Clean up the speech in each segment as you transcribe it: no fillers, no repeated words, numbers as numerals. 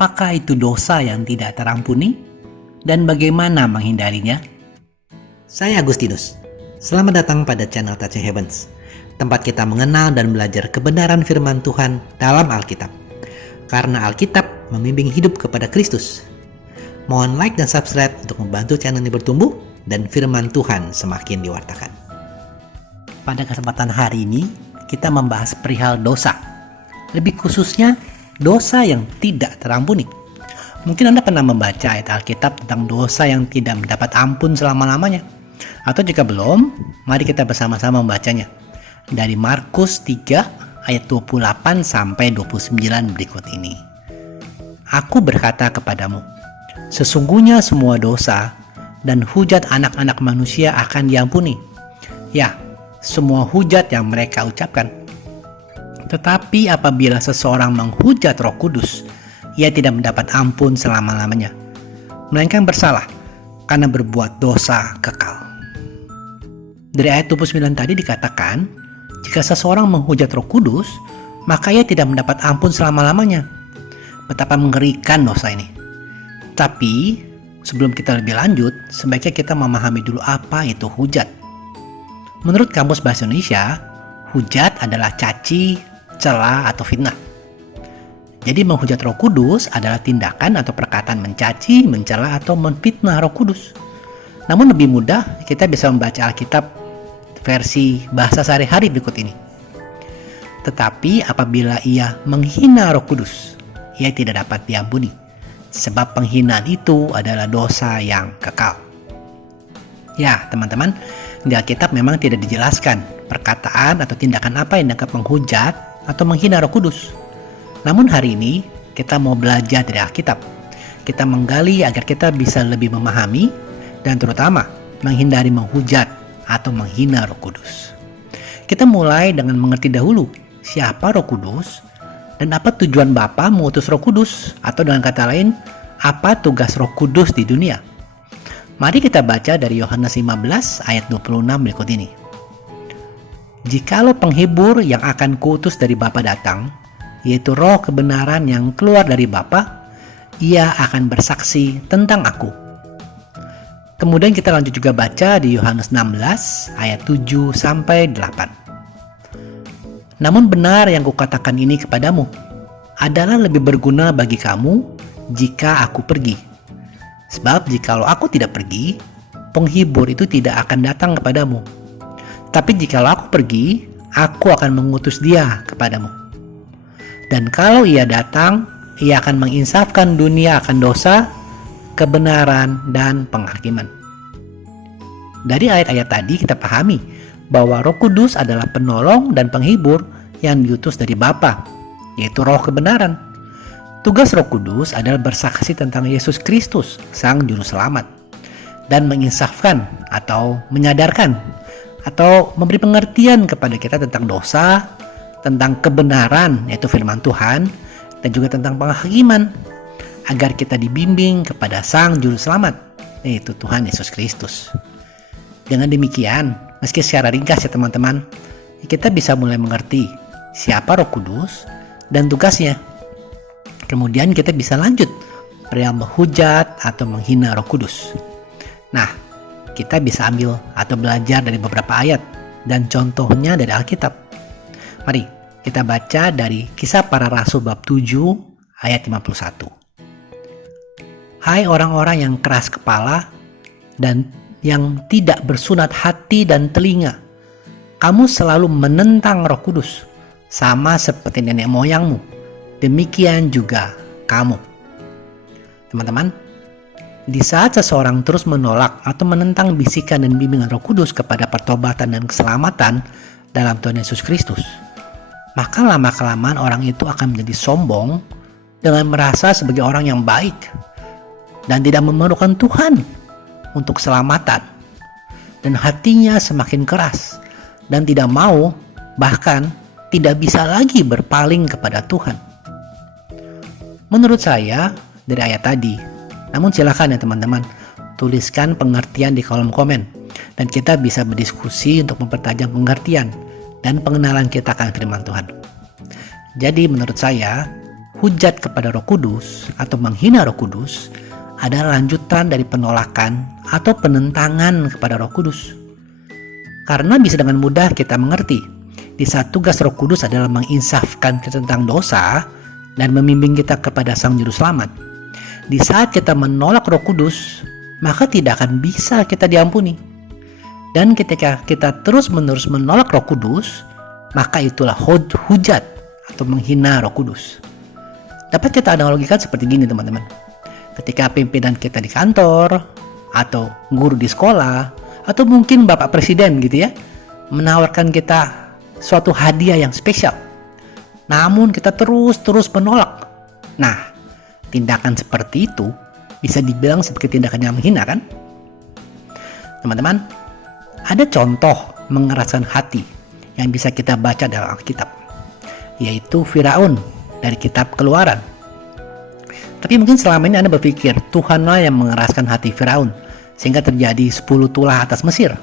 Apakah itu dosa yang tidak terampuni? Dan bagaimana menghindarinya? Saya Agustinus. Selamat datang pada channel Touch Heavens, tempat kita mengenal dan belajar kebenaran firman Tuhan dalam Alkitab. Karena Alkitab membimbing hidup kepada Kristus. Mohon like dan subscribe untuk membantu channel ini bertumbuh dan firman Tuhan semakin diwartakan. Pada kesempatan hari ini, kita membahas perihal dosa. Lebih khususnya, dosa yang tidak terampuni. Mungkin Anda pernah membaca ayat Alkitab tentang dosa yang tidak mendapat ampun selama-lamanya. Atau jika belum, mari kita bersama-sama membacanya. Dari Markus 3 ayat 28 sampai 29 berikut ini. Aku berkata kepadamu, sesungguhnya semua dosa dan hujat anak-anak manusia akan diampuni. Ya, semua hujat yang mereka ucapkan. Tetapi apabila seseorang menghujat Roh Kudus, ia tidak mendapat ampun selama-lamanya, melainkan bersalah karena berbuat dosa kekal. Dari ayat 29 tadi dikatakan, jika seseorang menghujat Roh Kudus, maka ia tidak mendapat ampun selama-lamanya. Betapa mengerikan dosa ini. Tapi, sebelum kita lebih lanjut, sebaiknya kita memahami dulu apa itu hujat. Menurut Kamus Bahasa Indonesia, hujat adalah caci, cela, atau fitnah. Jadi menghujat Roh Kudus adalah tindakan atau perkataan mencaci, mencela, atau menfitnah Roh Kudus. Namun lebih mudah kita bisa membaca Alkitab versi bahasa sehari-hari berikut ini. Tetapi apabila ia menghina Roh Kudus, ia tidak dapat diampuni, sebab penghinaan itu adalah dosa yang kekal. Ya, teman-teman, di Alkitab memang tidak dijelaskan perkataan atau tindakan apa yang dianggap menghujat atau menghina Roh Kudus. Namun hari ini kita mau belajar dari Alkitab. Kita menggali agar kita bisa lebih memahami dan terutama menghindari menghujat atau menghina Roh Kudus. Kita mulai dengan mengerti dahulu siapa Roh Kudus dan apa tujuan Bapa mengutus Roh Kudus, atau dengan kata lain, apa tugas Roh Kudus di dunia. Mari kita baca dari Yohanes 15 ayat 26 berikut ini. Jikalau penghibur yang akan kuutus dari Bapa datang, yaitu Roh kebenaran yang keluar dari Bapa, ia akan bersaksi tentang aku. Kemudian kita lanjut juga baca di Yohanes 16 ayat 7 sampai 8. Namun benar yang kukatakan ini kepadamu, adalah lebih berguna bagi kamu jika aku pergi. Sebab jikalau aku tidak pergi, penghibur itu tidak akan datang kepadamu. Tapi jikalau aku pergi, aku akan mengutus dia kepadamu. Dan kalau ia datang, ia akan menginsafkan dunia akan dosa, kebenaran, dan penghakiman. Dari ayat-ayat tadi kita pahami bahwa Roh Kudus adalah penolong dan penghibur yang diutus dari Bapa, yaitu Roh kebenaran. Tugas Roh Kudus adalah bersaksi tentang Yesus Kristus, Sang Juru Selamat, dan menginsafkan atau menyadarkan atau memberi pengertian kepada kita tentang dosa, tentang kebenaran, yaitu firman Tuhan, dan juga tentang penghakiman, agar kita dibimbing kepada Sang Juru Selamat, yaitu Tuhan Yesus Kristus. Dengan demikian, meski secara ringkas ya teman-teman, kita bisa mulai mengerti siapa Roh Kudus dan tugasnya. Kemudian kita bisa lanjut perihal menghujat atau menghina Roh Kudus. Nah, kita bisa ambil atau belajar dari beberapa ayat dan contohnya dari Alkitab. Mari kita baca dari Kisah Para Rasul bab 7 ayat 51. Hai orang-orang yang keras kepala dan yang tidak bersunat hati dan telinga, kamu selalu menentang Roh Kudus, sama seperti nenek moyangmu, demikian juga kamu. Teman-teman, di saat seseorang terus menolak atau menentang bisikan dan bimbingan Roh Kudus kepada pertobatan dan keselamatan dalam Tuhan Yesus Kristus, maka lama-kelamaan orang itu akan menjadi sombong dengan merasa sebagai orang yang baik dan tidak memerlukan Tuhan untuk keselamatan, dan hatinya semakin keras dan tidak mau, bahkan tidak bisa lagi berpaling kepada Tuhan. Menurut saya dari ayat tadi, namun silakan ya teman-teman, tuliskan pengertian di kolom komen dan kita bisa berdiskusi untuk mempertajam pengertian dan pengenalan kita akan firman Tuhan. Jadi menurut saya, hujat kepada Roh Kudus atau menghina Roh Kudus adalah lanjutan dari penolakan atau penentangan kepada Roh Kudus. Karena bisa dengan mudah kita mengerti, di saat tugas Roh Kudus adalah menginsafkan kita tentang dosa dan membimbing kita kepada Sang Juru Selamat. Di saat kita menolak Roh Kudus, maka tidak akan bisa kita diampuni. Dan ketika kita terus-menerus menolak Roh Kudus, maka itulah hujat atau menghina Roh Kudus. Dapat kita analogikan seperti gini, teman-teman. Ketika pimpinan kita di kantor, atau guru di sekolah, atau mungkin Bapak Presiden gitu ya, menawarkan kita suatu hadiah yang spesial, namun kita terus menolak. Nah, tindakan seperti itu bisa dibilang sebagai tindakan yang menghina, kan? Teman-teman, ada contoh mengeraskan hati yang bisa kita baca dalam Alkitab, yaitu Firaun dari kitab Keluaran. Tapi mungkin selama ini Anda berpikir Tuhanlah yang mengeraskan hati Firaun sehingga terjadi 10 tulah atas Mesir,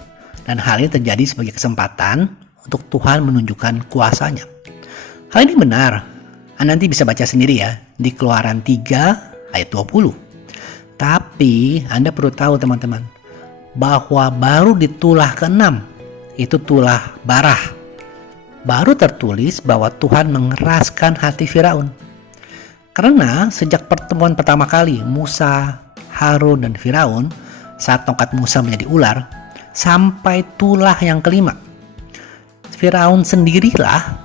dan hal ini terjadi sebagai kesempatan untuk Tuhan menunjukkan kuasanya. Hal ini benar. Anda nanti bisa baca sendiri ya di Keluaran 3 ayat 20. Tapi Anda perlu tahu, teman-teman, bahwa baru di tulah ke-6, itu tulah Barah, baru tertulis bahwa Tuhan mengeraskan hati Firaun. Karena sejak pertemuan pertama kali Musa, Harun, dan Firaun saat tongkat Musa menjadi ular, sampai tulah yang kelima, Firaun sendirilah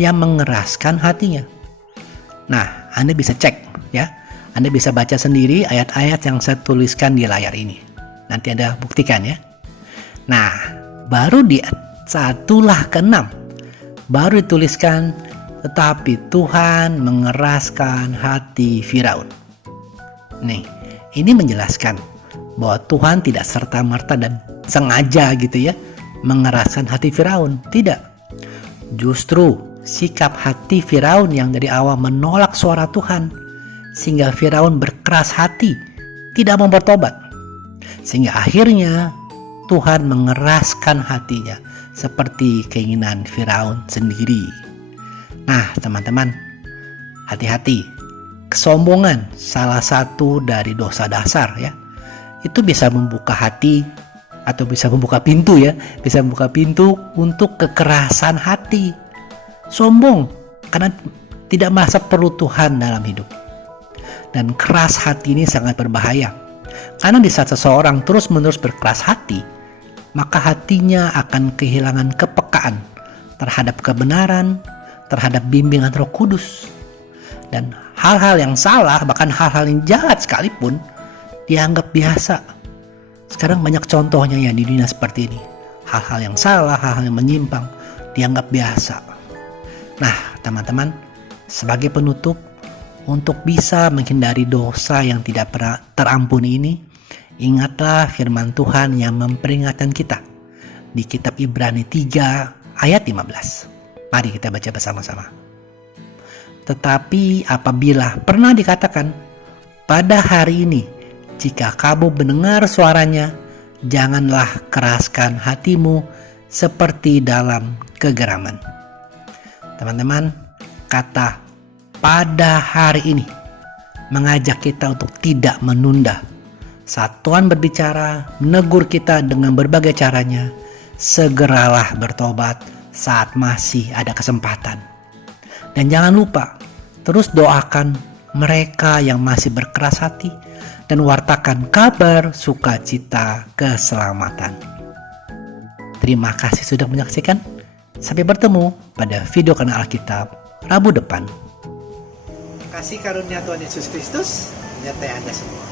yang mengeraskan hatinya. Nah, Anda bisa cek ya, Anda bisa baca sendiri ayat-ayat yang saya tuliskan di layar ini. Nanti Anda buktikan ya. Nah, baru di saat tulah ke-6 baru dituliskan, tetapi Tuhan mengeraskan hati Firaun. Nih, ini menjelaskan bahwa Tuhan tidak serta-merta dan sengaja gitu ya mengeraskan hati Firaun. Tidak. Justru sikap hati Firaun yang dari awal menolak suara Tuhan, sehingga Firaun berkeras hati, tidak mau bertobat. Sehingga akhirnya Tuhan mengeraskan hatinya seperti keinginan Firaun sendiri. Nah, teman-teman, hati-hati. Kesombongan salah satu dari dosa dasar ya. Itu bisa membuka hati atau bisa membuka pintu ya, bisa membuka pintu untuk kekerasan hati. Sombong karena tidak merasa perlu Tuhan dalam hidup. Dan keras hati ini sangat berbahaya. Karena di saat seseorang terus-menerus berkeras hati, maka hatinya akan kehilangan kepekaan terhadap kebenaran, terhadap bimbingan Roh Kudus. Dan hal-hal yang salah, bahkan hal-hal yang jahat sekalipun, dianggap biasa. Sekarang banyak contohnya ya di dunia seperti ini. Hal-hal yang salah, hal-hal yang menyimpang, dianggap biasa. Nah, teman-teman, sebagai penutup, untuk bisa menghindari dosa yang tidak pernah terampuni ini, ingatlah firman Tuhan yang memperingatkan kita di kitab Ibrani 3 ayat 15. Mari kita baca bersama-sama. Tetapi apabila pernah dikatakan, pada hari ini, jika kamu mendengar suaranya, janganlah keraskan hatimu seperti dalam kegeraman. Teman-teman, kata pada hari ini mengajak kita untuk tidak menunda. Saat Tuhan berbicara, menegur kita dengan berbagai caranya, segeralah bertobat saat masih ada kesempatan. Dan jangan lupa, terus doakan mereka yang masih berkeras hati dan wartakan kabar sukacita keselamatan. Terima kasih sudah menyaksikan. Sampai bertemu pada video kanal Alkitab Rabu depan. Kasih karunia Tuhan Yesus Kristus menyertai Anda semua.